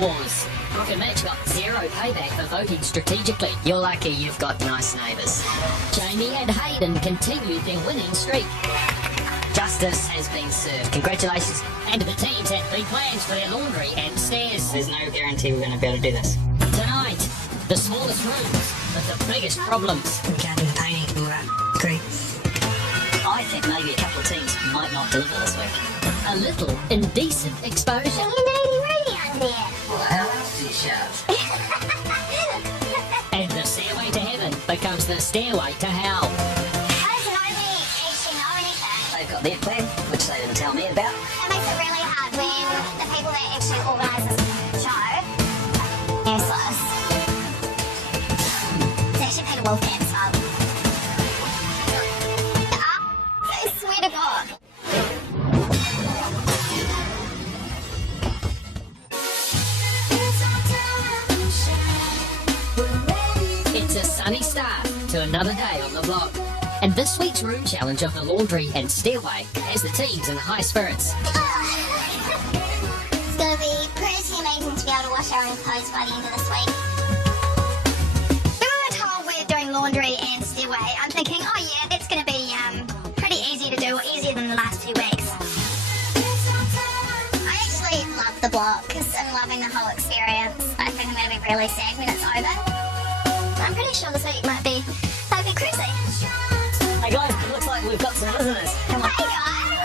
Wars. Brooke and Mitch got zero payback for voting strategically. You're lucky you've got nice neighbours. Jamie and Hayden continued their winning streak. Justice has been served. Congratulations. And the teams had big plans for their laundry and stairs. There's no guarantee we're going to be able to do this. Tonight, the smallest rooms, but the biggest problems. We can't do the painting, we're great. I think maybe a couple of teams might not deliver this week. A little indecent exposure. You dirty radio there. Well, how else do you shout? And the stairway to heaven becomes the stairway to hell. How does nobody actually know anything? They've got their plan, which they didn't tell me about. It makes it really hard when the people that actually organise this show are useless. It's actually Peter Wolfgang, so... I swear to God. It's a sunny start to another day on the block. And this week's room challenge of the laundry and stairway has the teams in high spirits. It's going to be pretty amazing to be able to wash our own clothes by the end of this week. When we were told we're doing laundry and stairway, I'm thinking, oh yeah, that's going to be pretty easy to do, or easier than the last few weeks. I actually love the block because I'm loving the whole experience. I think I'm going to be really sad when it's over. I'm pretty sure this week might be crazy. Hey guys, it looks like we've got some visitors. Come on. Hey guys!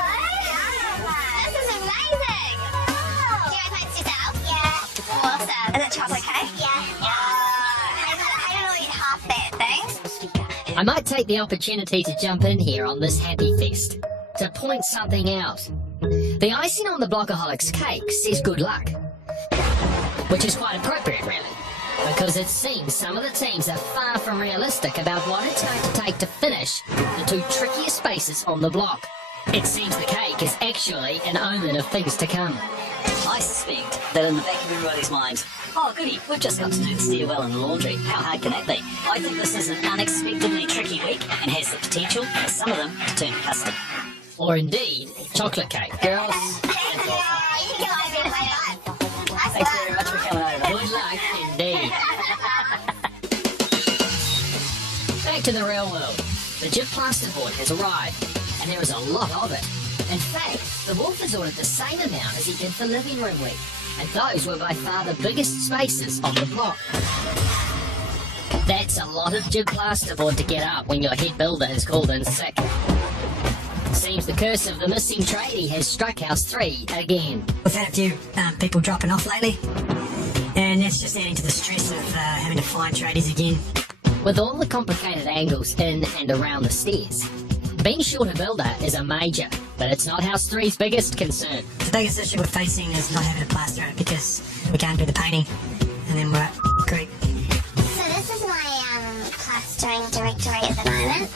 This is amazing! Do you guys like yourself? Yeah. Awesome. Is it chocolate cake? Yeah. I don't know, eat half that thing. I might take the opportunity to jump in here on this happy fest to point something out. The icing on the Blockaholics cake says good luck, which is quite appropriate really, because it seems some of the teams are far from realistic about what it's going to take to finish the two trickiest spaces on the block. It seems the cake is actually an omen of things to come. I suspect that in the back of everybody's mind, oh goody, we've just got to do the stairwell and the laundry. How hard can that be? I think this is an unexpectedly tricky week and has the potential for some of them to turn custard. Or indeed, chocolate cake. Girls, Thanks thanks very much for coming over. Good luck indeed. Back to the real world. The Jif plasterboard has arrived, and there is a lot of it. In fact, the Wolf has ordered the same amount as he did for living room week, and those were by far the biggest spaces on the block. That's a lot of Jif plasterboard to get up when your head builder is called in sick. Seems the curse of the missing tradie has struck House 3 again. We've had a few people dropping off lately, and that's just adding to the stress of having to find tradies again. With all the complicated angles in and around the stairs, being short a builder is a major, but it's not House 3's biggest concern. The biggest issue we're facing is not having to plaster it because we can't do the painting, and then we're at creek. So this is my plastering directory at the moment.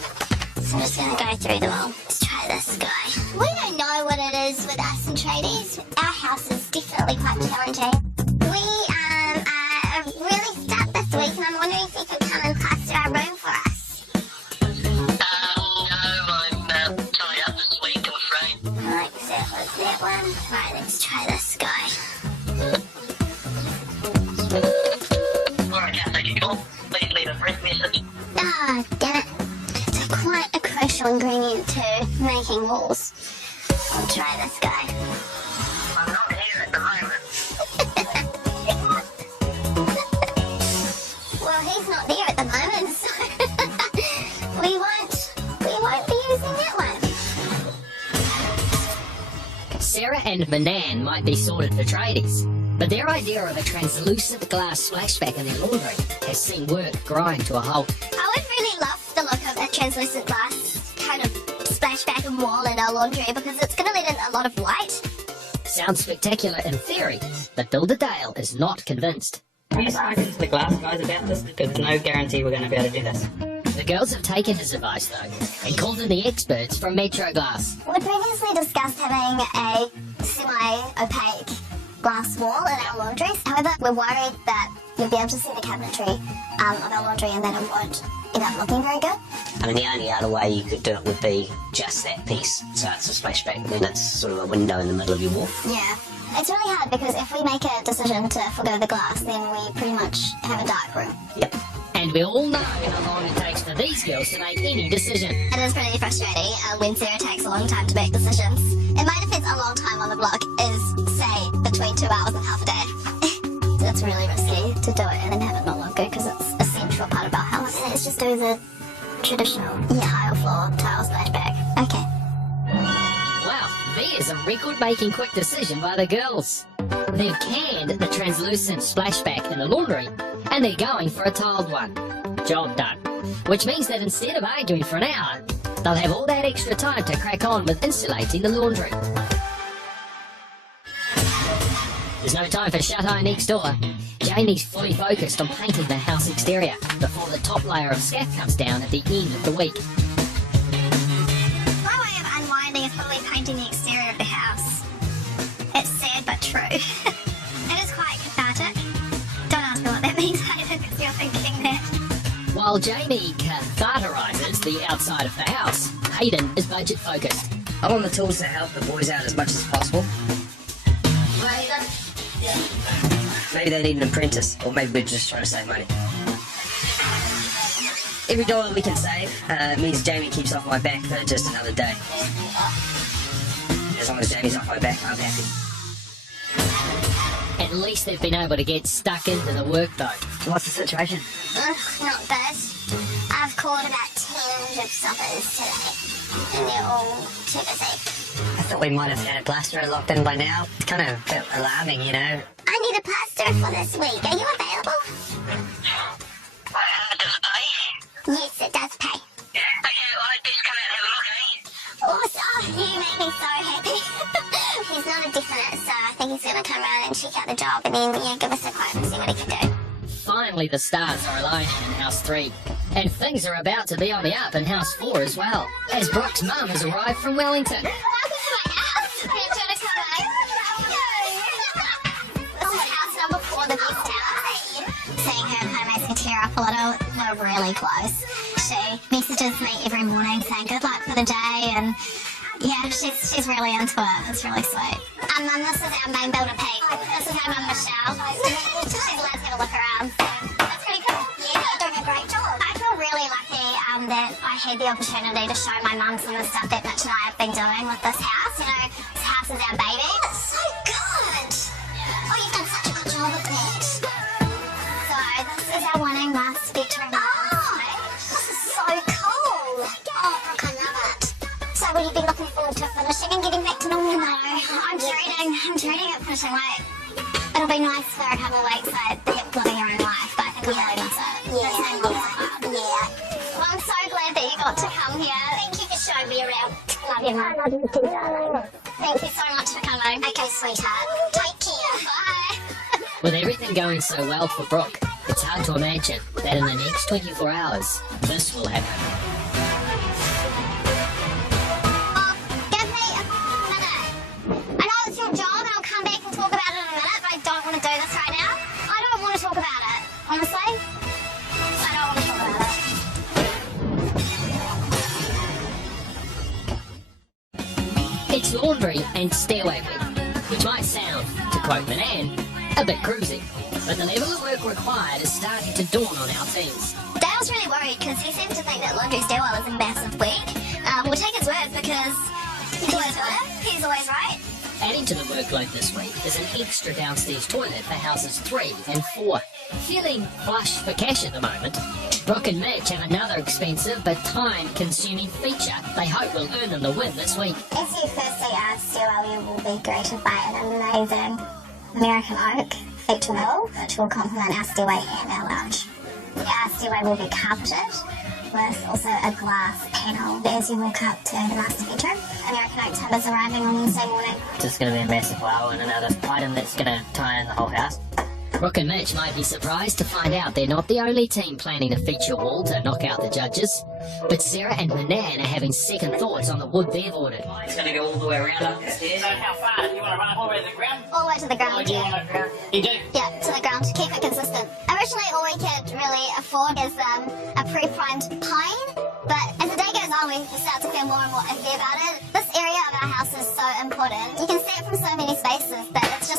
So I'm just going to go through them all. Let's try this guy. We don't know what it is with us and tradies. Our house is definitely quite challenging. We are really stuck this week, and I'm wondering if you could come and plaster our room for us. No, I'm tied up this week, I'm afraid. Right, so that was that one. Right, let's try this guy. Alright, I'll take your call. Please leave a brief message. Ah, damn it. It's quite a crucial ingredient to making walls. I'll try this guy. I'm not here at the moment. Well, he's not there at the moment, so we won't be using that one. Sarah and Manan might be sorted for tradies, but their idea of a translucent glass splashback in their laundry has seen work grind to a halt. I would really love the look of a translucent glass kind of splashback and wall in our laundry because it's going to let in a lot of light. Sounds spectacular in theory, but Builder Dale is not convinced. Have you spoken to the glass guys about this? Because there's no guarantee we're going to be able to do this. The girls have taken his advice though, and called in the experts from Metro Glass. We previously discussed having a semi-opaque glass wall in our laundries. However, we're worried that you'll be able to see the cabinetry of our laundry and that it won't end up looking very good. I mean, the only other way you could do it would be just that piece. So it's a splashback, then it's sort of a window in the middle of your wall. Yeah. It's really hard because if we make a decision to forgo the glass, then we pretty much have a dark room. Yep. And we all know how long it takes for these girls to make any decision. It is pretty frustrating when Sarah takes a long time to make decisions. In my defense, a long time on the block is, say, between 2 hours and half a day. It's really risky to do it and then have it not look good because it's a central part of our house. And let's just do the traditional tile floor, tile splashback. Okay. Wow, there's a record-making quick decision by the girls. They've canned the translucent splashback in the laundry, and they're going for a tiled one. Job done. Which means that instead of arguing for an hour, they'll have all that extra time to crack on with insulating the laundry. There's no time for shut-eye next door. Jamie's fully focused on painting the house exterior before the top layer of scaff comes down at the end of the week. My way of unwinding is probably painting the exterior of the house. It's sad but true. It is quite cathartic. Don't ask me what that means, Hayden, because you're thinking that. While Jamie cathartises the outside of the house, Hayden is budget focused. I want the tools to help the boys out as much as possible. Maybe they need an apprentice, or maybe we're just trying to save money. Every dollar we can save means Jamie keeps off my back for just another day. As long as Jamie's off my back, I'm happy. At least they've been able to get stuck into the work though. What's the situation? Ugh, not bad. I've called about 10 gyp stoppers today, and they're all too busy. I thought we might have had a plasterer locked in by now. It's kind of a bit alarming, you know. I need a plasterer for this week. Are you available? Does it pay? Yes, it does pay. Okay, well, I just come out and have a look, eh? Awesome! You make me so happy. He's not a definite, so I think he's going to come around and check out the job and then give us a quote and see what he can do. Finally the stars are aligning in House 3. And things are about to be on the up in House 4 as well, as Brooke's mum has arrived from Wellington. Welcome to my house. Can you turn a cover? This is house number 4, the best house. Seeing her kind of makes me tear up a little. We're really close. She messages me every morning saying good luck for the day, and yeah, she's really into it. It's really sweet. Mum, this is our main builder, Pete. This is our mum, Michelle. She's allowed to have a look around. That's pretty cool. Yeah, you're doing a great job. I feel really lucky that I had the opportunity to show my mum some of the stuff that Mitch and I have been doing with this house. You know, this house is our baby. It's so good. Oh, you've done such a good job with that. So, this is our winning master bedroom. Oh, this is so cool. Oh, Brooke, I love it. So, will you be looking forward to finishing and getting back to normal? No, I'm dreading it finishing late. It'll be nice for a couple of weeks, like, living your own life, but I think I'll really miss it. Yeah. Well, I'm so glad that you got to come here. Thank you for showing me around. Love you, Mum. Love you too, darling. Thank you so much for coming. Okay, sweetheart. Take care. Bye. With everything going so well for Brooke, it's hard to imagine that in the next 24 hours, this will happen. Give me a minute. I know it's your job, and I'll come back and talk about it in a minute, but I don't want to do this right now. I don't want to talk about it, honestly. I don't want to talk about it. It's laundry and stairway week, which might sound, to quote Manan, a bit cruisy. But the level of work required is starting to dawn on our teams. Dale's really worried because he seems to think that laundry stairwell is a massive week. We'll take his word because he's always right. He's always right. Adding to the workload this week is an extra downstairs toilet for houses 3 and 4. Feeling flush for cash at the moment, Brooke and Mitch have another expensive but time-consuming feature they hope will earn them the win this week. As you firstly asked, stairwell you will be greeted by an amazing American oak feature wall, which will complement our stairway and our lounge. Our stairway will be carpeted with also a glass panel as you walk up to the master bedroom. American oak tub is arriving on Wednesday morning. It's just going to be a massive wow and another item that's going to tie in the whole house. Brooke and Mitch might be surprised to find out they're not the only team planning a feature wall to knock out the judges, but Sarah and Manan are having second thoughts on the wood they've ordered. It's going to go all the way around up the stairs. So how far? Do you want to run it all the way to the ground? All the way to the ground, Do you yeah. want to You do? Yeah, to the ground. Keep it consistent. Originally, all we could really afford is a pre-primed pine, but as the day goes on, we start to feel more and more iffy about it. This area of our house is so important. You can see it from so many spaces that it's just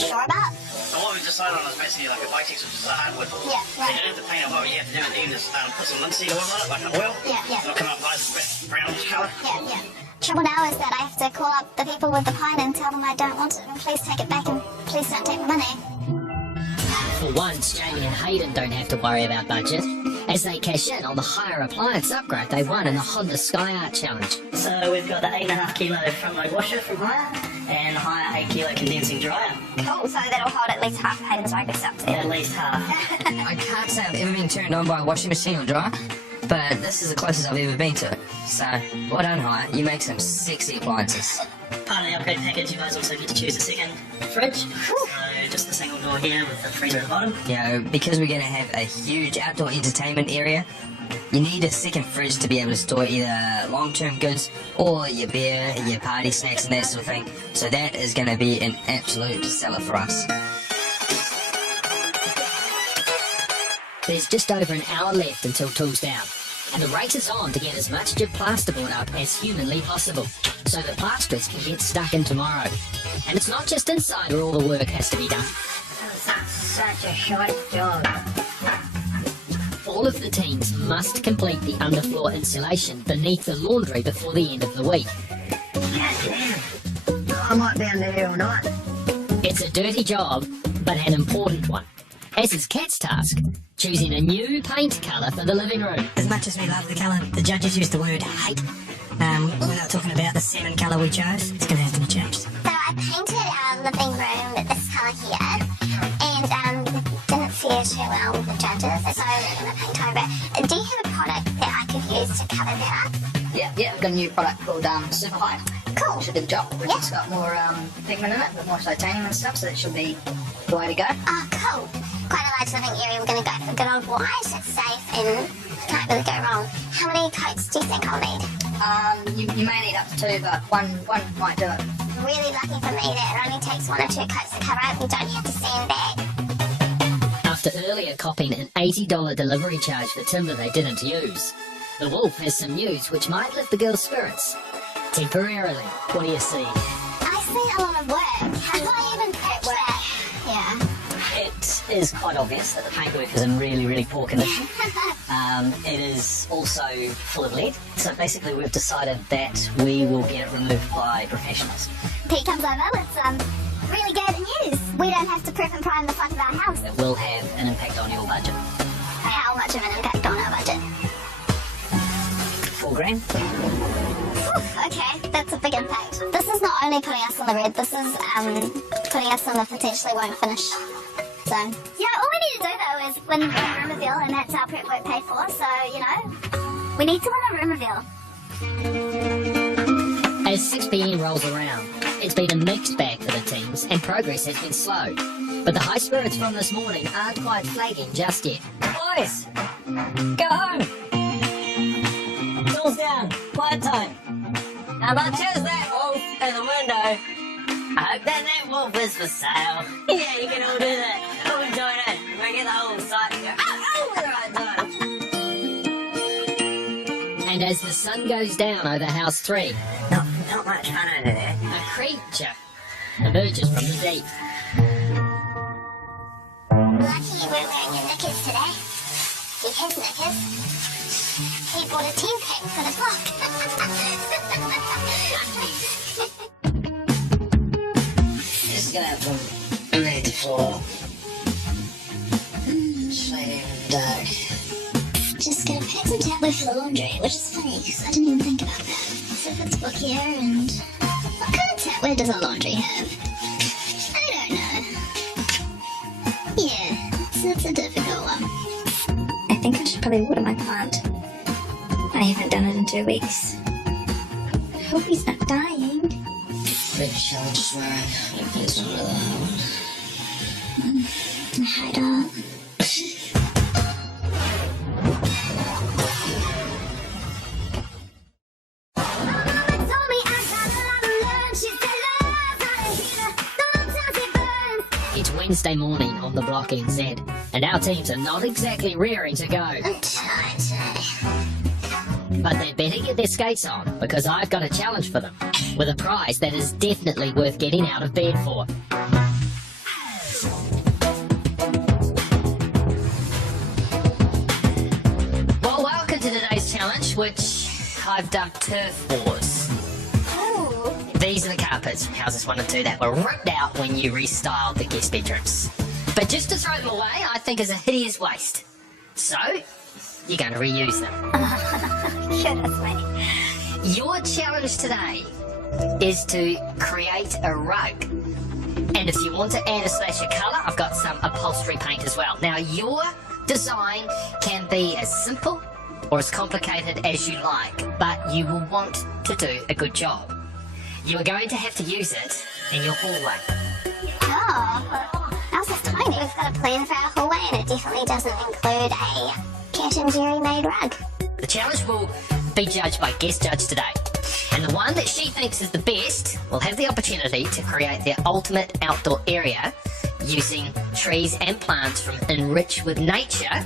not sure about. So what we decided on is basically like a Vitex, which is a hardwood. Yeah, So you right. don't have to paint it. What you have to do at the end is put some linseed oil on it, like an oil. Yeah. It'll come up nice, brownish colour. Yeah. Trouble now is that I have to call up the people with the pine and tell them I don't want it and please take it back and please don't take my money. For once, Jamie and Hayden don't have to worry about budget, as they cash in on the higher appliance upgrade they won in the Honda Sky Art Challenge. So we've got the 8.5 kilo front load washer from Hire and the Hire 8 kilo condensing dryer. Cool, so that'll hold at least half Hayden's rugby stuff too. At least half. I can't say I've ever been turned on by a washing machine or dryer, but this is the closest I've ever been to it. So, well done, Hire. You make some sexy appliances. Part of the upgrade package, you guys also get to choose a second fridge. So just a single door here with the freezer at the bottom. You know, because we're going to have a huge outdoor entertainment area, you need a second fridge to be able to store either long-term goods or your beer, your party snacks and that sort of thing. So that is going to be an absolute seller for us. There's just over an hour left until tools down, and the race is on to get as much gyp plasterboard up as humanly possible, so the plasterers can get stuck in tomorrow. And it's not just inside where all the work has to be done. Such a shite job. All of the teams must complete the underfloor insulation beneath the laundry before the end of the week. I might be under here all night. It's a dirty job, but an important one, as is Kat's task, choosing a new paint colour for the living room. As much as we love the colour, the judges used the word hate. We're not talking about the salmon colour we chose. It's going to have to be changed. So I painted our living room with this colour here, and it didn't fare too well with the judges, so we're going to paint over it. Do you have a product that I could use to cover that up? Yeah, we've got a new product called Super High. Cool. Should do the job. Yeah. It's got more pigment in it, but more titanium and stuff, so it should be the way to go. Oh, cool. Quite a large living area. We're going to go for good old white. It's safe and can't really go wrong. How many coats do you think I'll need? You may need up to 2, but one might do it. Really lucky for me that it only takes 1 or 2 coats to cover up. You don't have to sand back. After earlier copping an $80 delivery charge for timber they didn't use, the Wolf has some news which might lift the girls' spirits. Temporarily. What do you see? I see a lot of work. How do I even pitch that? Yeah. It is quite obvious that the paintwork is in really, really poor condition. It is also full of lead. So basically we've decided that we will get it removed by professionals. Pete comes over with really good news. We don't have to prep and prime the front of our house. It will have an impact on your budget. How much of an impact on our budget? $4,000. Whew, okay, that's a big impact. This is not only putting us on the red, this is putting us on the potentially won't finish zone. Yeah, all we need to do though is win a room reveal, and that's our prep work paid for, so, you know, we need to win a room reveal. As 6 PM rolls around, it's been a mixed bag for the teams and progress has been slow. But the high spirits from this morning aren't quite flagging just yet. Boys, go home. Tools down. Quiet time. How about choose that wolf in the window? I hope that wolf is for sale. Yeah, you can all do that. All join in. Make it the whole site and go, oh, the right time. And as the sun goes down over House 3, Not much fun over there. a creature emerges from the deep. Lucky you weren't wearing your knickers today. He has knickers. He bought a 10-pack for the Just gonna have to lay the floor. Sleep in the dark. Just gonna pack some tap for the laundry, which is funny because I didn't even think about that. So if it's book here, and what kind of tapware does a laundry have? I don't know. Yeah, so it's a difficult one. I think I should probably water my plant. I haven't done it in 2 weeks. I hope he's not dying. Maybe I'll just wear it. Some of that. Hide up. It's Wednesday morning on the Block NZ, and our teams are not exactly raring to go. I'm tired today. But they better get their skates on, because I've got a challenge for them, with a prize that is definitely worth getting out of bed for. which I've dubbed turf wars. Ooh. These are the carpets from houses 1 and 2 that were ripped out when you restyled the guest bedrooms. But just to throw them away, I think is a hideous waste. So, you're going to reuse them. Goodness me. Your challenge today is to create a rug. And if you want to add a splash of colour, I've got some upholstery paint as well. Now, your design can be as simple or as complicated as you like, but you will want to do a good job. You are going to have to use it in your hallway. Oh, ours is tiny. We've got a plan for our hallway and it definitely doesn't include a Cat and Jerry made rug. The challenge will be judged by guest judge today. And the one that she thinks is the best will have the opportunity to create their ultimate outdoor area using trees and plants from Enrich with Nature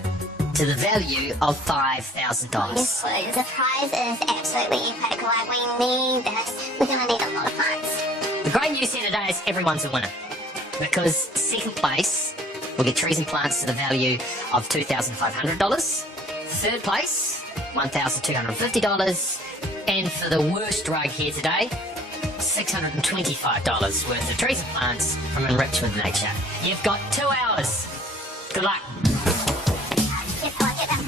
to the value of $5,000. Yes, please. The prize is absolutely epic. Like, we need this. We're going to need a lot of funds. The great news here today is everyone's a winner. Because second place will get trees and plants to the value of $2,500. Third place, $1,250. And for the worst rug here today, $625 worth of trees and plants from Enrich with Nature. You've got 2 hours. Good luck. Yes, I get them.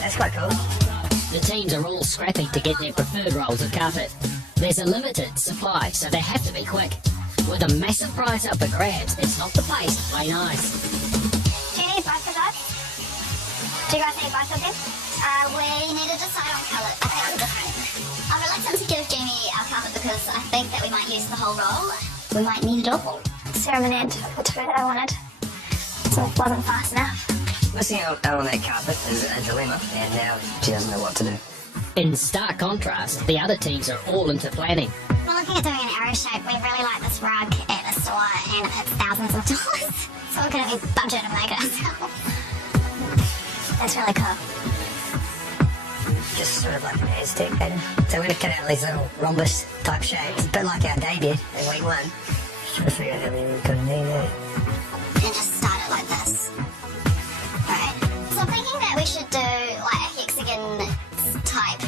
That's quite cool. The teams are all scrapping to get their preferred rolls of carpet. There's a limited supply, so they have to be quick. With a massive prize up for grabs, it's not the pace to play nice. Do you need both of those? Do you guys need both of them? We need to decide on colour. I think I'm different. I'm reluctant to give Jamie our carpet because I think that we might use the whole roll. We might need it all. Sarah Manette took the 2 that I wanted. So it wasn't fast enough. Missing out on that carpet is a dilemma, and now she doesn't know what to do. In stark contrast, the other teams are all into planning. We're looking at doing an arrow shape. We really like this rug at the store and it's thousands of dollars. So we're going to be budget and make it ourselves. That's really cool. Just sort of like an Aztec pattern. So we're going to cut out these little rhombus type shapes, a bit like our day did in week 1. Trying to figure out how many we're going to need there. And just start it like this. Right. So I'm thinking that we should do like a hexagon type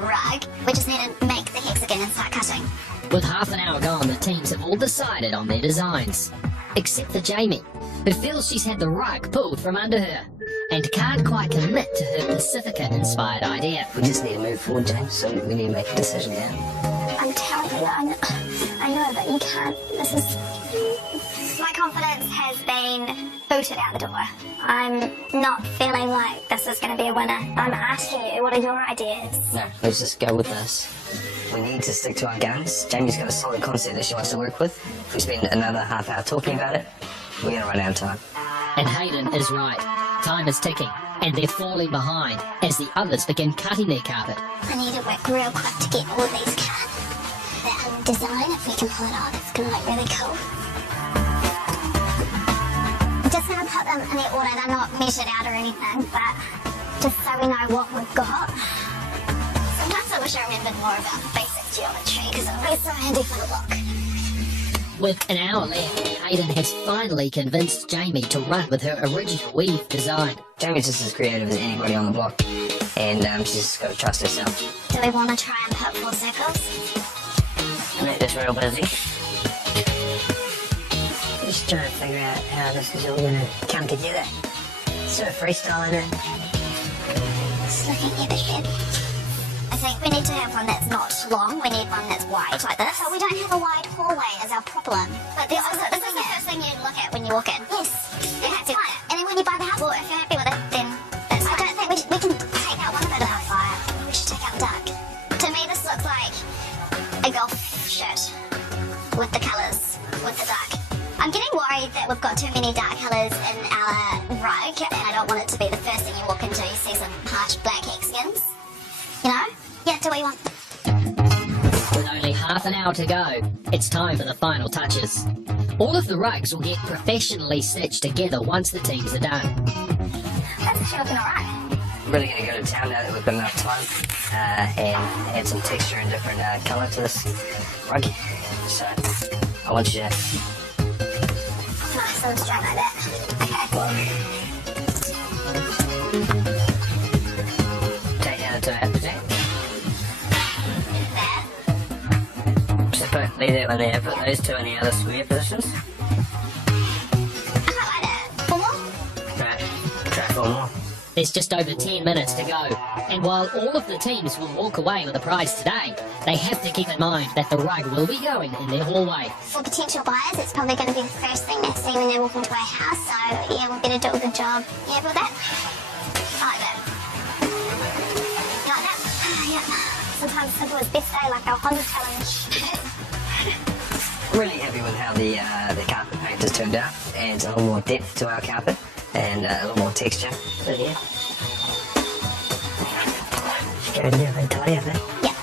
rug. We just need to make the hexagon and start cutting. With half an hour gone, the teams have all decided on their designs. Except for Jamie, who feels she's had the rug pulled from under her and can't quite commit to her Pacifica-inspired idea. We just need to move forward, James, so we need to make a decision now. I'm telling you, I know that you can't. This is... My confidence has been booted out the door. I'm not feeling like this is going to be a winner. I'm asking you, what are your ideas? No, let's just go with this. We need to stick to our guns. Jamie's got a solid concept that she wants to work with. If we spend another half hour talking about it, we're going to run out of time. And Hayden is right. Time is ticking, and they're falling behind as the others begin cutting their carpet. I need to work real quick to get all these cut. That design, if we can pull it off, it's going to look really cool. I'm just going to put them in the order. They're not measured out or anything, but just so we know what we've got. Sometimes I wish I remembered more about basic geometry because it would be so handy for the book. With an hour left, Hayden has finally convinced Jamie to run with her original weave design. Jamie's just as creative as anybody on the block, and she's just got to trust herself. Do we want to try and put 4 circles? I make this real busy. Just trying to figure out how this is all going to come together. Sort of freestyling it. It's looking epic. I think we need to have one that's not long. We need one that's wide, like this. So we don't have a wide hallway as our problem. But this is the first thing you look at when you walk in. Yes. You have to. And then when you buy the house, well, if you're happy with it, then that's fine. I don't think we can take out one of it out fire. We should take out duck. To me, this looks like a golf shirt with the colours, with the duck. I'm getting worried that we've got too many dark colours in our rug, and I don't want it to be the first thing you walk into. You see some harsh black hexagons. You know? Yeah, do what you want. With only half an hour to go, it's time for the final touches. All of the rugs will get professionally stitched together once the teams are done. That's actually looking alright. Really going to go to town now that we've got enough time and add some texture and different colour to this rug. So I want you to... Nice and straight like that. Okay. Take leave that one there. Put those two in the other square positions. I quite like that. 4 more? Right. Try 4 more. There's just over 10 minutes to go, and while all of the teams will walk away with a prize today, they have to keep in mind that the rug will be going in their hallway. For potential buyers, it's probably going to be the first thing they see when they walk into our house, so yeah, we'll better do a good job. Yeah, with that? I like that. You like that? Yeah. Sometimes simple is best, eh? Like our Honda challenge. Really happy with how the carpet paint has turned out. Adds a little more depth to our carpet and a little more texture. So yeah. Just go in there and tidy up, eh? Yeah.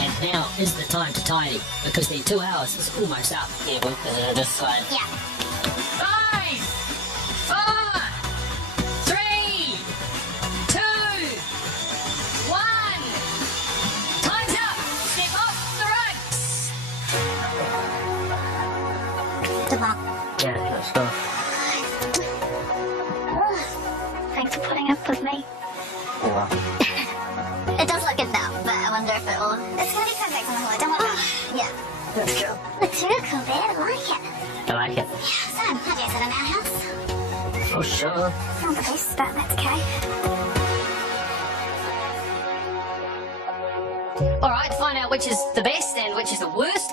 And now is the time to tidy, because their 2 hours is almost up. Yeah, we'll put it on this side. Yeah. 5, 4, 3, 2, 1. Time's up. Step off the rugs. Good luck. Yeah, let's go. Thanks for putting up with me. You're welcome. It does look good now, but I wonder if it will... It's going to be perfect on the whole. Don't worry. Yeah. Let's go. Looks real cool, babe. I like it. I like it. So, how do you sit in our house? For sure. Not the best, but that's okay. Alright, to find out which is the best and which is the worst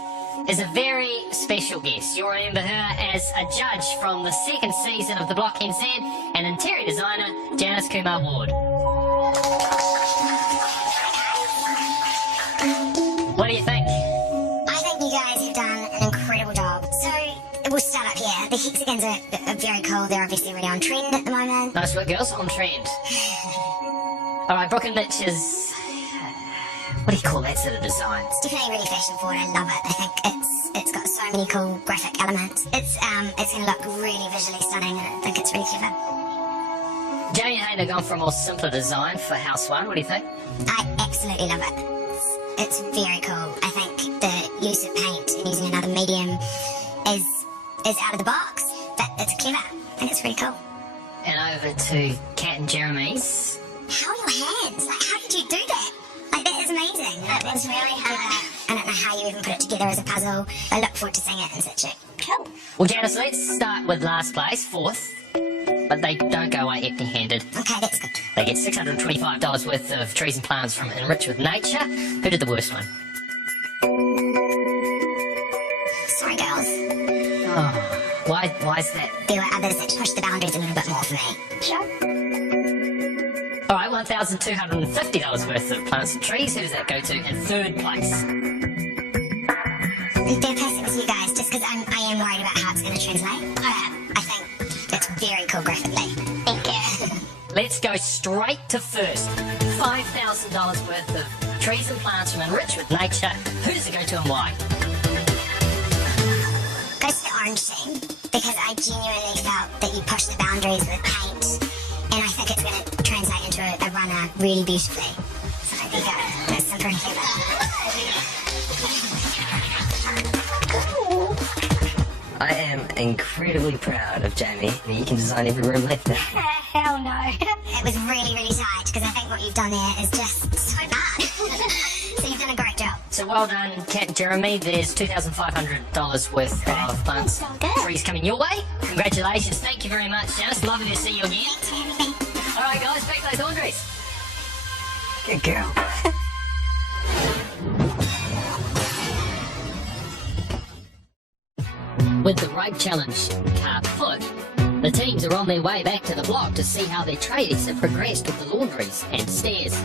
is a very special guest. You'll remember her as a judge from the 2nd season of The Block NZ and interior designer Janice Kumar Ward. What do you think? I think you guys have done an incredible job. So, we'll start up here. The hexagons are very cool. They're obviously really on trend at the moment. Nice work, girls. On trend. Alright, Brooke and Mitch is... What do you call that sort of design? It's definitely really fashion forward. I love it. I think it's got so many cool graphic elements. It's going to look really visually stunning, and I think it's really clever. Jamie and Hayden have gone for a more simpler design for House 1. What do you think? I absolutely love it. It's very cool. I think the use of paint and using another medium is out of the box, but it's clever. I think it's really cool. And over to Kat and Jeremy's. How are your hands? Like, how did you do that? Like, that is amazing. That was really hard. I don't know how you even put it together as a puzzle. I look forward to seeing it in situ. Cool. Well, Janice, let's start with last place, 4th. But they don't go away empty-handed. Okay, that's good. They get $625 worth of trees and plants from Enrich with Nature. Who did the worst one? Sorry, girls. Oh, why is that? There were others that pushed the boundaries a little bit more for me. Sure. All right, $1,250 worth of plants and trees. Who does that go to in 3rd place? They're passing with you guys just because I am worried about how it's going to translate. I think it's very cool graphically. Thank you. Let's go straight to 1st. $5,000 worth of trees and plants from Enrich with Nature. Who does it go to and why? Goes to the orange team because I genuinely felt that you pushed the boundaries with paint, and I think it's going to translate into a runner really beautifully. So there you go. That's some pretty clever. I am incredibly proud of Jamie. You can design every room like that. Hell no. It was really, really tight because I think what you've done there is just so bad. So you've done a great job. So well done, Kat and Jeremy. There's $2,500 worth of plants and Good. trees coming your way. Congratulations. Thank you very much, Janice. Lovely to see you again. Thanks for having me. All right, guys, back those laundries. Good girl. With the rug challenge foot, the teams are on their way back to the block to see how their tradies have progressed with the laundries and stairs.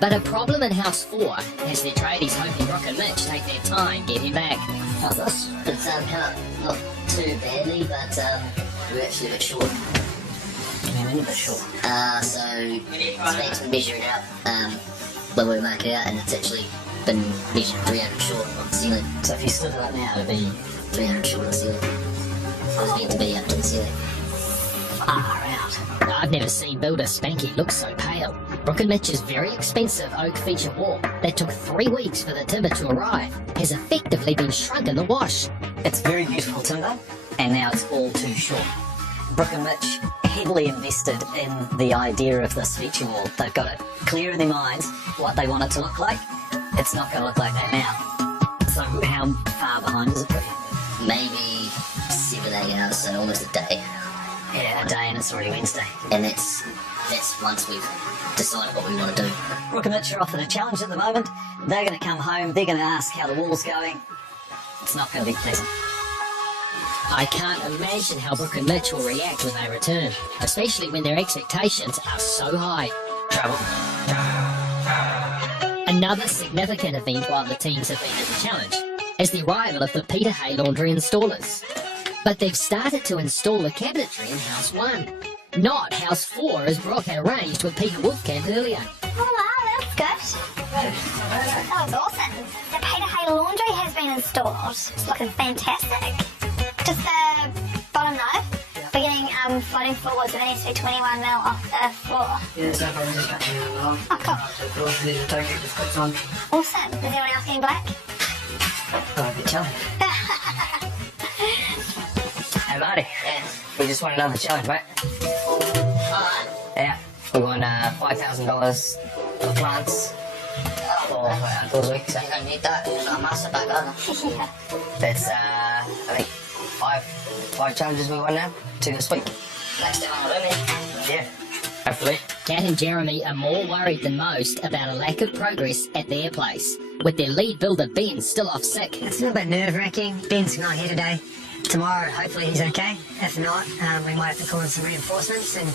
But a problem in House 4 has their tradies hoping Brooke and Mitch take their time getting back. How's this? It's kind of not too badly, but we're actually a bit short. Yeah, a bit short. So it's been measuring out when we mark it out, and it's actually been measured 300 short on the ceiling. So if you split it up now, it'll be 300 short on the ceiling. It was meant to be up to the ceiling. Far out. I've never seen Builder Spanky look so pale. Brooke and Mitch's very expensive oak feature wall that took 3 weeks for the timber to arrive has effectively been shrunk in the wash. It's very beautiful timber, and now it's all too short. Brooke and Mitch heavily invested in the idea of this feature wall. They've got it clear in their minds what they want it to look like. It's not going to look like that now. So how far behind is it? Maybe 7-8 hours, so almost a day. Yeah, a day and it's already Wednesday. And that's once we've decided what we want to do. Brooke and Mitch are offered a challenge at the moment. They're going to come home, they're going to ask how the wall's going. It's not going to be pleasant. I can't imagine how Brooke and Mitch will react when they return, especially when their expectations are so high. Trouble. Another significant event while the teams have been in the challenge is the arrival of the Peter Hay Laundry installers. But they've started to install the cabinetry in House 1, not House 4 as Brooke had arranged with Peter Wolfcamp earlier. Oh wow, that's good. That was awesome. The Peter Hay Laundry has been installed. It's looking fantastic. Just the bottom note, we're getting floating floorboards, so there needs to be 21 mil off the floor. Yeah, so far just got you along. Oh, cool. Awesome. Is anyone else getting black? Oh, good challenge. Hey, Marty. Yeah. We just want another challenge, mate. Yeah. We want $5,000 for plants. For outdoors week, so You don't need that. You're not a master back, are you? Yeah. that's, I think, five challenges we want now. 2 this week. Next time on the Yeah. Hopefully. Kat and Jeremy are more worried than most about a lack of progress at their place, with their lead builder Ben still off sick. It's a little bit nerve-wracking. Ben's not here today. Tomorrow, hopefully he's okay. If not, we might have to call in some reinforcements, and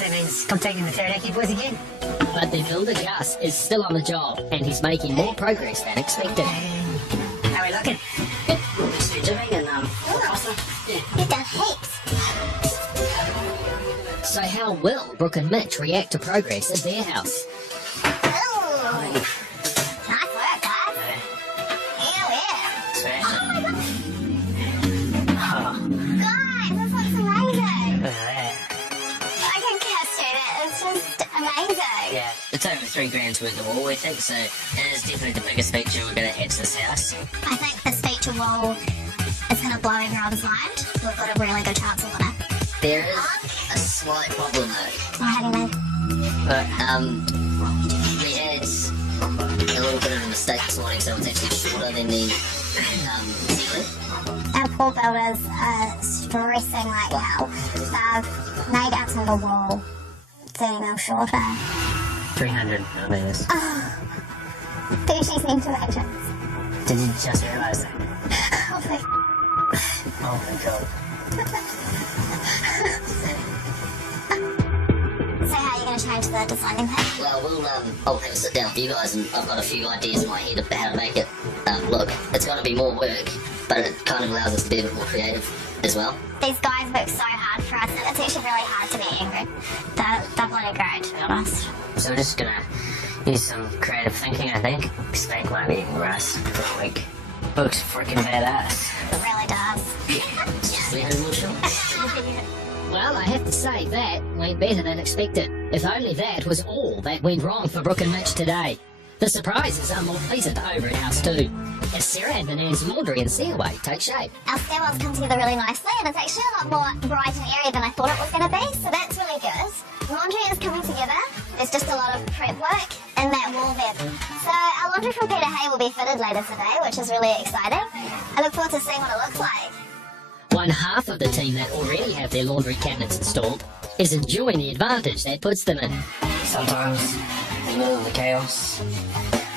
that means contacting the Taranaki boys again. But their builder Gus is still on the job, and he's making more progress than expected. How are we looking? Just doing and, You've done heaps. So how will Brooke and Mitch react to progress at their house? Ooh. Nice work, guys. Yeah. Guys, this looks amazing. I can castrate it. It's just amazing. Yeah, it's over $3,000 worth of wall, we think, so it is definitely the biggest feature we're going to add to this house. I think this feature wall is going to blow everyone's mind. We've got a really good chance of winning. There is a slight problem though. What have you made? But, we had a little bit of a mistake this morning, so it's actually shorter than the ceiling. Our poor builders are stressing right now. They've made our timber wall 30 mil shorter. 300 millimeters. 30 centimetres. Did you just realise that? Oh my Oh my god. So how are you going to change the designing page? Well, I'll have a sit down with you guys, and I've got a few ideas in my head about how to make it look. It's going to be more work, but it kind of allows us to be a bit more creative as well. These guys work so hard for us, and it's actually really hard to be angry. They're bloody great, to be honest. So we're just gonna use some creative thinking, I think. Steak might be eating grass for a week. Looks freaking badass. It really does. Just leave it more short. Well, I have to say that went better than expected. If only that was all that went wrong for Brooke and Mitch today. The surprises are more pleasant over at House 2, as Sarah and Nan's laundry and stairway take shape. Our stairwell's come together really nicely, and it's actually a lot more bright and airy than I thought it was going to be, so that's really good. Laundry is coming together. There's just a lot of prep work in that wall there. So our laundry from Peter Hay will be fitted later today, which is really exciting. I look forward to seeing what it looks like. One half of the team that already have their laundry cabinets installed is enjoying the advantage that puts them in. Sometimes, in the middle of the chaos,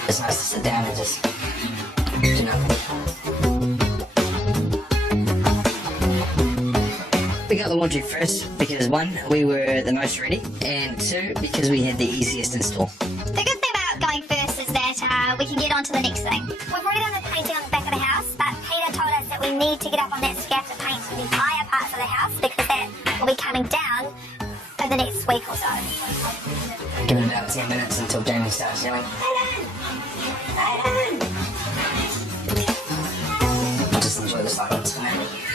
it's nice to sit down and just do nothing. We got the laundry first because 1, we were the most ready, and 2, because we had the easiest install. The good thing about going first is that we can get on to the next thing. We've already done the painting on the back of the house, but Peter told us that we need to get up on that scab to paint the entire parts of the house because that will be coming down over the next week or so. Give it about 10 minutes until Jamie starts yelling. Just enjoy the silence.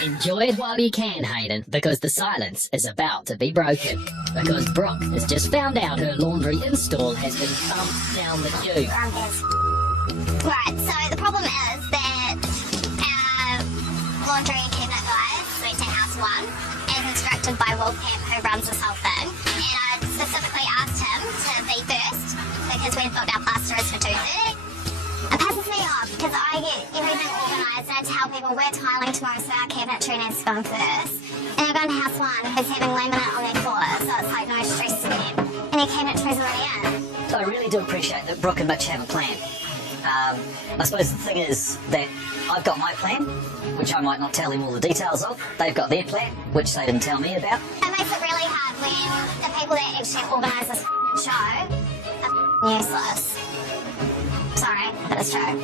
Enjoy it while you can, Hayden, because the silence is about to be broken. Because Brooke has just found out her laundry install has been bumped down the queue. Right, so the problem is that our laundry cabinet guys went to House 1 as instructed by Wolfcamp, who runs this whole thing, and I specifically asked him to be first because we'd booked our plasterers for 2:30. It pisses me off because I get everything organised and I tell people we're tiling tomorrow, so our cabinetry needs to go in first. And you're going to house one who's having laminate on their floor, so it's like no stress to them. And their cabinetry's already in. So I really do appreciate that Brooke and Mitch have a plan. I suppose the thing is that I've got my plan, which I might not tell him all the details of. They've got their plan, which they didn't tell me about. It makes it really hard when the people that actually organise this show are useless. Sorry, but it's true.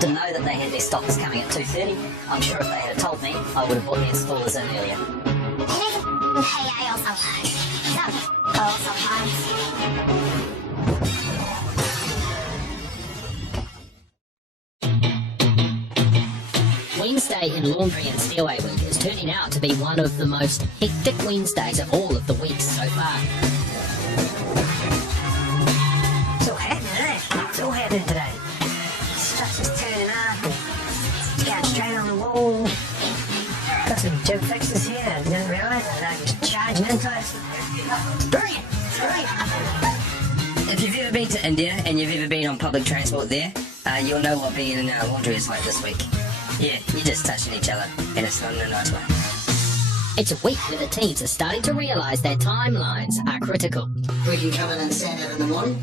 Didn't know that they had their stocks coming at 2:30. I'm sure if they had told me, I would have brought the installers in earlier. You need a PA or something. That's cool sometimes. Wednesday in Laundry and Stairway Week is turning out to be one of the most hectic Wednesdays of all of the weeks so far. It's all happening, eh? It's all happening today. Stuff's just turning up and going straight on the wall. Got some jump fixes here and didn't realise that I was charging into it. It's brilliant. It's brilliant. If you've ever been to India and you've ever been on public transport there, you'll know what being in a laundry is like this week. Yeah, you're just touching each other, and it's not in a nice way. It's a week where the teens are starting to realise their timelines are critical. We can come in and stand out in the morning.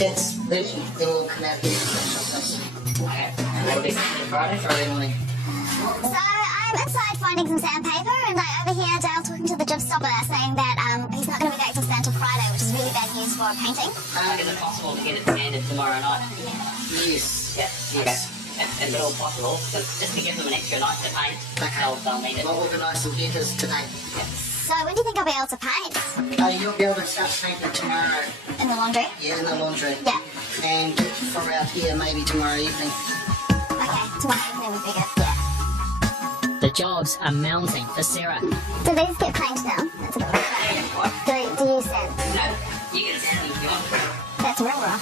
That's ready. Then we'll come out here and shop this. Okay, and that'll be Friday morning. So I'm inside finding some sandpaper, and over here Dale talking to the gyp stopper saying that he's not going to be back till Santa Friday, which is really bad news for painting. Is it possible to get it sanded tomorrow night? Yes. Yeah. Yes. If at all possible, just to give them an extra night to paint. Okay. They'll need it. We'll organise some letters today. So when do you think I'll be able to paint? You'll be able to start painting tomorrow. In the laundry? Yeah, in the laundry. Yeah. And for out here, maybe tomorrow evening. Okay, tomorrow evening would be good, yeah. The jobs are mounting for Sarah. Do these get painted now? That's a good do you send? No, you get a sand if you want. That's real rough.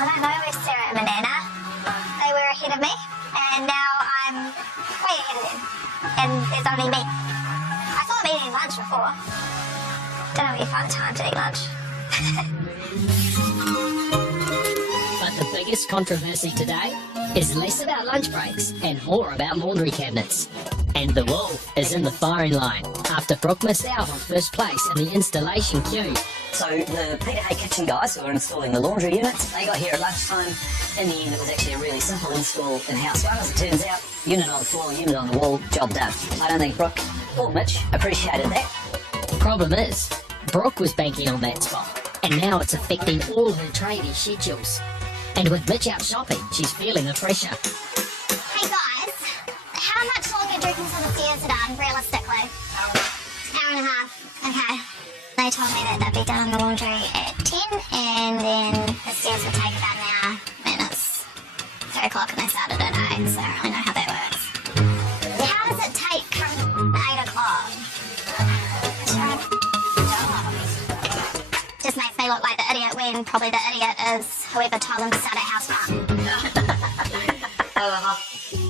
I don't know if Sarah and Banana, they were ahead of me, and now I'm way ahead of them. And there's only me. I saw them eating lunch before. Don't really find time to eat lunch. But the biggest controversy today is less about lunch breaks and more about laundry cabinets. And the wolf is in the firing line after Brooke missed out on first place in the installation queue. So the Peter Hay Kitchen guys who were installing the laundry units, they got here at lunchtime. In the end, it was actually a really simple install in-house one, as it turns out. Unit on the floor, unit on the wall, job done. I don't think Brooke or Mitch appreciated that. Problem is, Brooke was banking on that spot, and now it's affecting all her tradie schedules. And with Mitch out shopping, she's feeling the pressure. Hey guys, how much longer do you consider the stairs are done, realistically? Hour and a half. Okay. They told me that they'd be done in the laundry at 10, and then the stairs would take about an hour, and it's 3 o'clock and they started at 8, so I know how that works. How does it take from 8 o'clock? Just makes me look like the idiot when probably the idiot is whoever told them to start at house one.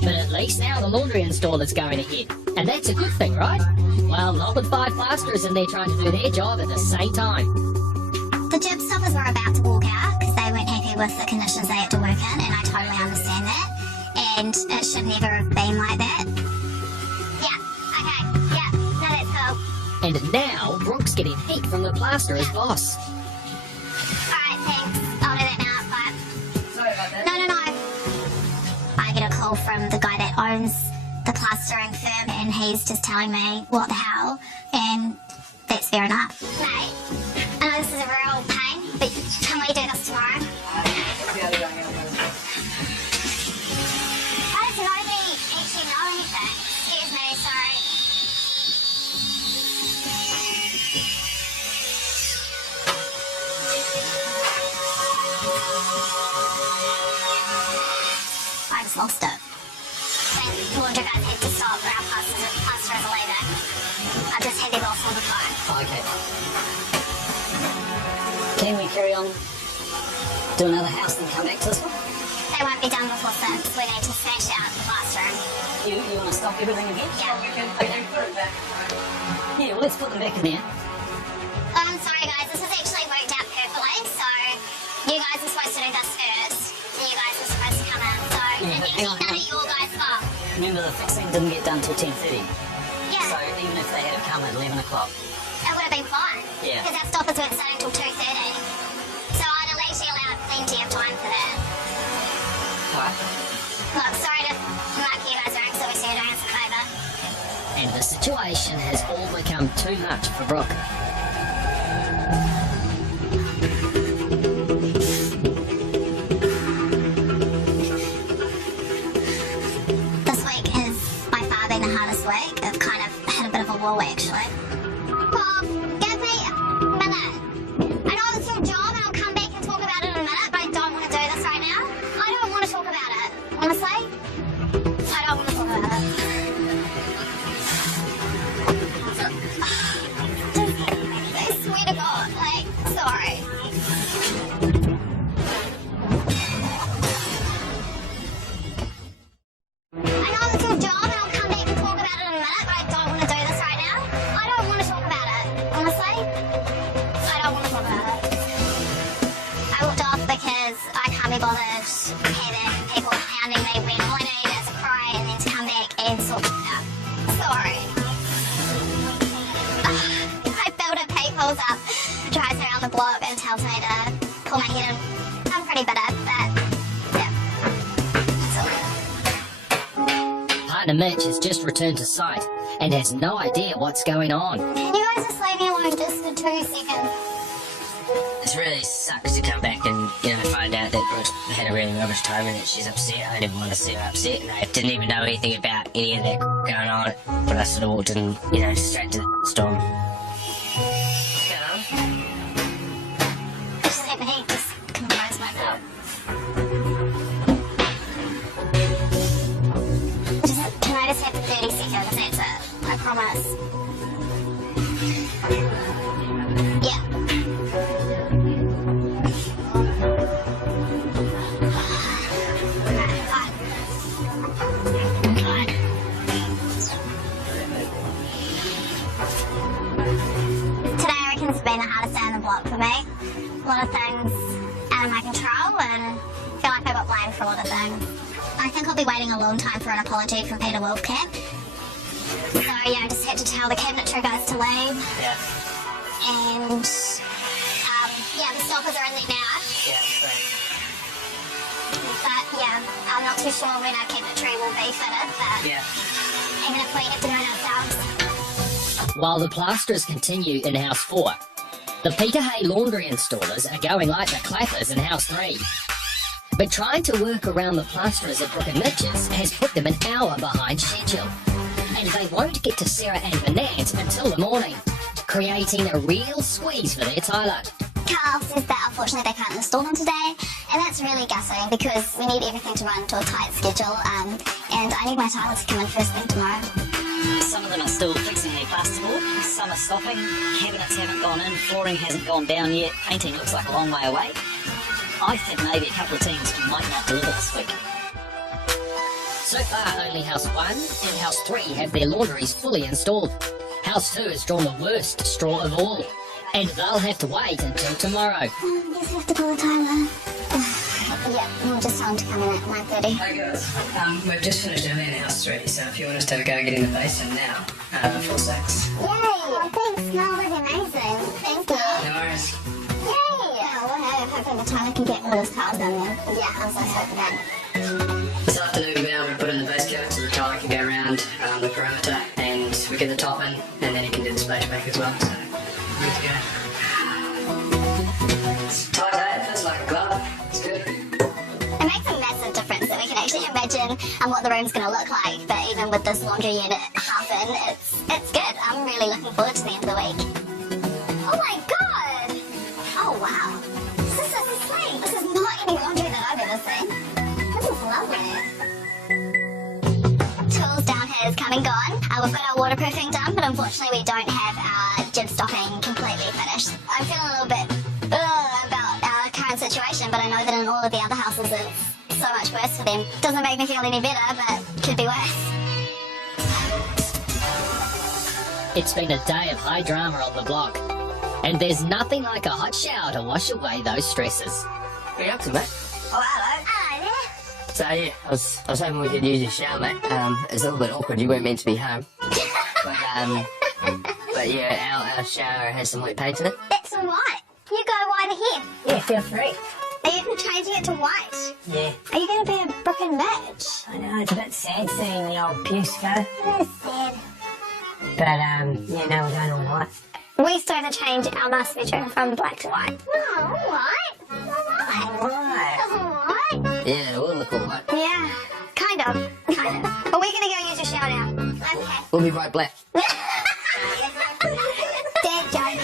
But at least now the laundry installer's going ahead. And that's a good thing, right? Well, not with 5 plasterers in there trying to do their job at the same time. The gyp stoppers were about to walk out because they weren't happy with the conditions they had to work in, and I totally understand that. And it should never have been like that. Yeah, okay, yeah, no, that's cool. And now Brooke's getting heat from the plasterer's boss. Alright, thanks. I'll do that now, but... Sorry about that. No. I get a call from the guy that owns the plastering firm, and he's just telling me what the hell, and that's fair enough. Mate, I know this is a real pain, but can we do this tomorrow? How does nobody actually know anything? Excuse me, sorry. I just lost it. The laundry guys had to stop for our plasterers are leaving. I just had their boss on the phone. Oh, okay. Can we carry on, do another house and come back to this one? They won't be done before 6. We need to smash out the plastering. You want to stop everything again? Yeah. Okay. Yeah, well, let's put them back in there. I'm sorry guys, this has actually worked out perfectly. So you guys are supposed to do this first, and you guys are supposed to come in. So Yeah, but the fixing didn't get done till 10:30. Yeah. So even if they had come at 11 o'clock. It would have been fine. Yeah. Because our stoppers weren't starting until 2:30. So I'd have actually allowed plenty of time for that. Right. Look, sorry to mark you guys around so we see you doing us a favour. And the situation has all become too much for Brooke. This week has by far been the hardest week. I've kind of had a bit of a wall actually. Bob, give me a minute. I know it's your job and I'll come back and talk about it in a minute, but I don't want to do this right now. I don't want to talk about it. Honestly, I don't want to talk about it. I swear to God, like, sorry. I know it's your job and I'll come back and talk about it in a minute, but I don't want to do this right now. I don't want to talk about it. Honestly, I don't want to talk about it. I walked off because I can't be bothered having people hounding me when all I need is a cry and then to come back and sort it out. Sorry. I build a people's up, drives around the block and tells me to pull my head in. I'm pretty bitter, but yeah. It's all good. Partner Mitch has just returned to site and has no idea what's going on. Can you guys just leave me alone just for 2 seconds? It's really sucks to come back and, find out that Brooke had a really rubbish time and that she's upset. I didn't want to see her upset, and I didn't even know anything about any of that going on. But I sort of walked in, straight to the storm. What's going on? Just let me just compose myself. Can I just have 30 seconds? That's it. I promise. Yeah. Okay, fine. Fine. Today I reckon it's been the hardest day on the block for me. A lot of things out of my control and I feel like I got blamed for a lot of things. I think I'll be waiting a long time for an apology from Peter Wolfcamp. So yeah, I just had to tell the cabinetry guys to leave. Yeah. And yeah, the stoppers are in there now. Yeah, right. But yeah, I'm not too sure when our cabinetry will be fitted, but Yeah. even if we have to do it ourselves. While the plasterers continue in House 4, the Peter Hay laundry installers are going like the clappers in House 3. But trying to work around the plasterers at Brooke and Mitch's has put them an hour behind schedule. And they won't get to Sarah and Manette until the morning, creating a real squeeze for their Tyler. Carl says that unfortunately they can't install them today, and that's really gutting because we need everything to run to a tight schedule, and I need my Tyler to come in first thing tomorrow. Some of them are still fixing their plasterboard, some are stopping, cabinets haven't gone in, flooring hasn't gone down yet, painting looks like a long way away. I think maybe a couple of teams might not deliver this week. So far, only House 1 and House 3 have their laundries fully installed. House 2 has drawn the worst straw of all, and they'll have to wait until tomorrow. I guess we have to call Tyler. Yeah, we'll just tell him to come in at 9:30. Hi guys, we've just finished early in House 3, so if you want us to go get in the basement now, full sex. Yay! Oh, thanks, no, that'd be amazing. Thank you. No worries. Yay! Yeah, well, hopefully the Tyler can get all his cars done then. Yeah, I'm so stoked for that. This afternoon we'll be able to put in the base coat so the Tyler can go around the perimeter and we get the top in and then he can do the splash back as well, so good to go. It's tight, eh? It feels like a glove. It's good. It makes a massive difference that we can actually imagine what the room's going to look like, but even with this laundry unit half in, it's good. I'm really looking forward to the end of the week. Oh my god! Oh wow. This is insane. This is not any laundry that I've ever seen. This is lovely. Tools down here is come and gone. We've got our waterproofing done, but unfortunately we don't have our jib stopping completely finished. I'm feeling a little bit about our current situation, but I know that in all of the other houses it's so much worse for them. Doesn't make me feel any better, but could be worse. It's been a day of high drama on the block, and there's nothing like a hot shower to wash away those stresses. What are you up to, mate? Oh, hello. Hello there. So yeah, I was hoping we could use your shower, mate. It's a little bit awkward. You weren't meant to be home. But yeah, our shower has some wet paint in it. That's alright. You go white ahead. Yeah, feel free. Are you changing it to white? Yeah. Are you going to be a brooking bitch? I know, it's a bit sad seeing the old puce go. It is sad. But, yeah, no, we're going all white. We still have to change our master bedroom from black to white. No, alright. Alright. Alright. Yeah, it will look alright. Yeah, kind of. But we're going to go use your shower now. Okay. We'll be right back. Dad joke.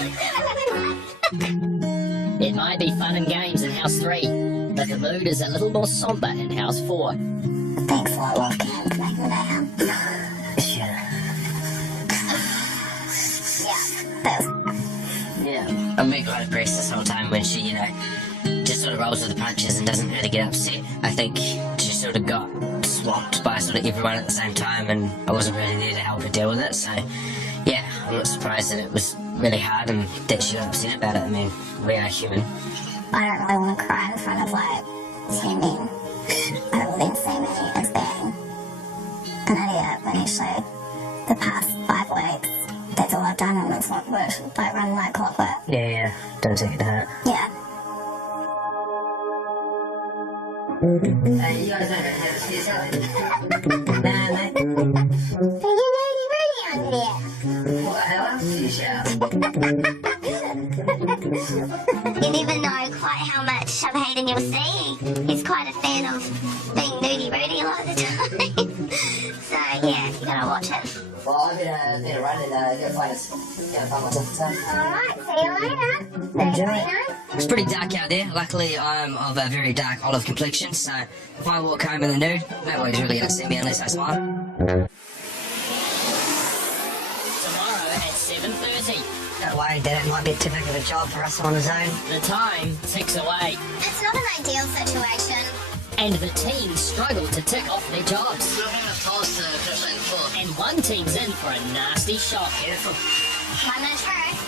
It might be fun and games in House 3, but the mood is a little more somber in House 4. Thanks for what we've came back in the day. Sure. Yeah, I'm being quite impressed this whole time when she, just sort of rolls with the punches and doesn't really get upset. I think she sort of got swamped by sort of everyone at the same time, and I wasn't really there to help her deal with it, so yeah, I'm not surprised that it was really hard and that she got upset about it. I mean, we are human. I don't really want to cry in front of, 10 men. I don't think see me as being an idiot when actually the past 5 weeks, that's all I've done and it's not worked. Run like clockwork. Yeah, don't take it to heart. Yeah. You guys don't have a space out there? Nah, mate. Are you ready under there? What, how else do you shower? You never know quite how much of Hayden you'll see. He's quite a fan of being nudie-roody a lot of the time. So yeah, you gotta watch it. Well, I'm gonna run and go find myself some. Alright, see you later. Enjoy. It's pretty dark out there. Luckily, I'm of a very dark olive complexion, so if I walk home in the nude, nobody's really gonna see me unless I smile. Tomorrow at 7:30. Don't worry, Dad, it might be too big of a job for us on his own. The time ticks away, It's not an ideal situation. and the teams struggle to tick off their jobs. Still have a toss to finish line 4. And one team's in for a nasty shock. One minute through.